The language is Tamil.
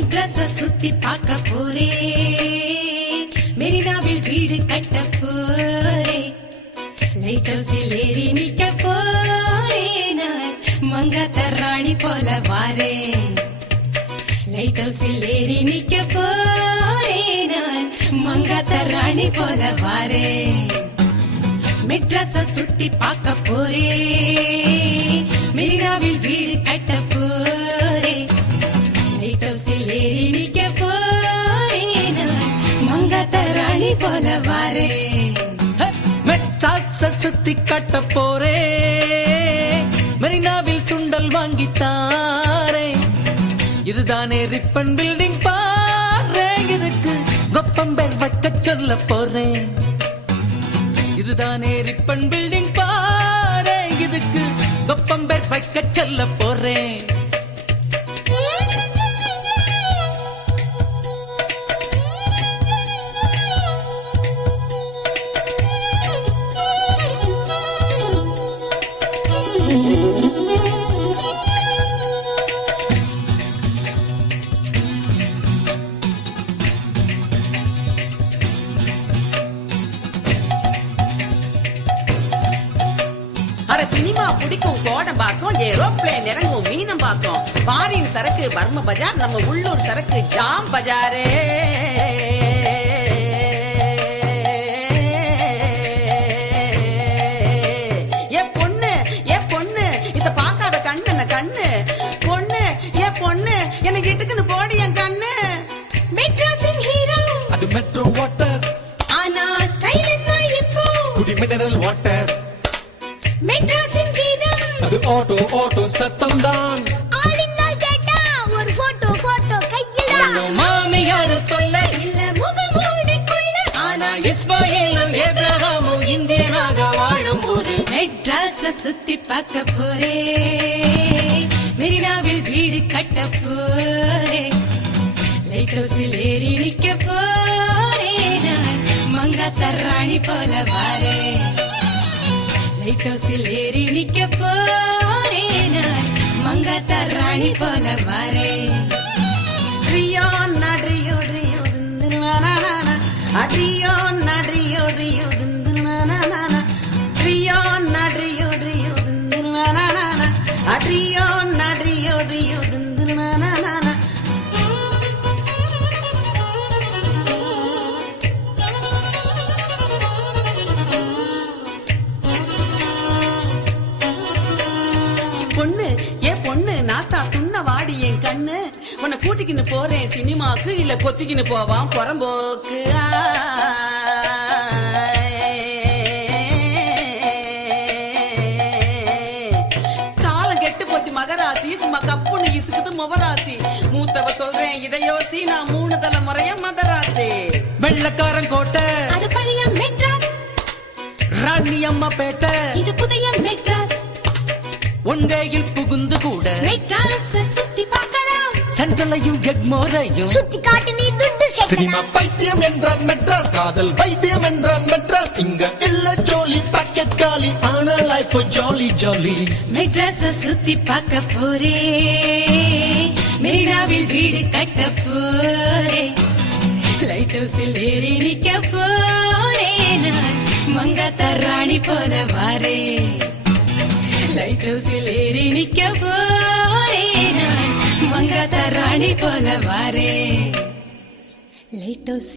மெட்ராஸ சுத்தி பார்க்க போறேன், மெரினாவில் வீடு கட்ட போறேன், லைட் ஹவுஸில் ஏறி நிக்க போறேன், நான் மங்காத்த ராணி போல வாரேன். லைட் ஹவுஸில் ஏறி நிக்க போறேன், நான் மங்காத்த ராணி போல வாரேன். மெட்ராஸ சுத்தி பார்க்க போறேன், மெரினாவில் வீடு கட்ட போறேன், லைட் ஹவுஸில் ஏறி நிக்க போறேன், நான் மங்காத்த ராணி போல வாரேன். மெட்ராஸ சுத்தி கட்ட போறேன், மெரினாவில் சுண்டல் வாங்கித்தாரே, இதுதானே ரிப்பன் பில்டிங் பாரு, இதுக்கு கொப்பம்பேர் வைக்க சொல்ல போறேன். இதுதானே ரிப்பன் பில்டிங் பாரு, இதுக்கு கொப்பம்பேர் வைக்க சொல்ல போறேன். சினிமா பிடிக்கும் கோடம்பாக்கம், ஏரோப்ளேன் இறங்கும் மீனம்பாக்கம், பாரின் சரக்கு பர்ம பஜார், நம்ம உள்ளூர் சரக்கு ஜாம் பஜாரே. ஏ பொண்ணு இத பாக்காத கண்ணு கண்ணு, பொண்ணு ஏ பொண்ணு எனக்கு இட்டுக்குன்னு போடி என் கண்ணு. மெட்ராஸின் ஹீரோ அது மெட்ரோ வாட்டர், ஆனா ஸ்டைல் என்ன இப்போ குடி மினரல் வாட்டர். மெட்ராஸின் கீதம் அது ஆட்டோ சத்தம் தான். ஆளினால் கேட்டா ஒரு போட்டோ கையில மாமியாரு தொல்லை இல்ல முகமூடி கொள்ள, ஆனா இஸ்மாயிலும் ஏப்ரஹாமும் இந்தியனாக வாழும் போது மெட்ராஸ சுத்தி பார்க்க போறேன், மெரினாவில் வீடு கட்ட போறேன், லைட் ஹவுஸில் ஏறி நிக்க போறேன், நான் மங்காத்த ராணி போல வாரேன். லைட் ஹவுஸில் ஏறி நிக்க போறேன், நான் மங்காத்த ராணி போல வாரேன். ட்ரியோ நட்ரியோ ட்ரியோ திந்துனானா, அட்ரியோ நட்ரியோ ட்ரியோ திந்துனானா, ட்ரியோ நட்ரியோ ட்ரியோ திந்துனானா, அட்ரியோ நட்ரியோ ட்ரியோ திந்துனானா. பொண்ணு ஏ பொண்ணு நாத்தா துண்ண வாடி என் கண்ணு, உன்னை கூட்டிக்கின்னு போறேன் சினிமாக்கு, இல்ல கொத்திக்கின்னு போவான் புறம்போக்கு. காலம் கெட்டு போச்சு மகராசி, சும்மா கப்புன்னு இசுக்குது முவராசி, மூத்தவ சொல்றேன் இதையோசி, நான் 3 தலைமுறைய மதராசி. வெள்ளக்காரன் கோட்டை அது பழைய மெட்ராஸ், ராணி அம்மா பேட்டை, இது புதிய மெட்ராஸ். ஒன்றையில் புகுந்து கூட மெட்ராஸ சுத்தி பார்க்கலாம், சென்ட்ரலையும் எக்மோரையும் சுத்தி காட்டு நீ துட்டு சினிமா பைத்தியம் என்றான் மெட்ராஸ், காதல் வைத்தியம் என்றான் மெட்ராஸ், இங்க இல்ல ஜோலி பாக்கெட் காலி, ஆனா லைஃப் ஜாலி ஜாலி. மெட்ராஸ சுத்தி பார்க்க போறேன், மெரினாவில் வீடு கட்ட போறேன், லைட் ஹவுஸில் ஏறி நிக்க போறேன், நான் மங்காத்த ராணி போல வாரேன். லைட் ஹவுஸில் ஏறி நிக்க போறேன், நான் மங்காத்த ராணி போல வாரேன். Light house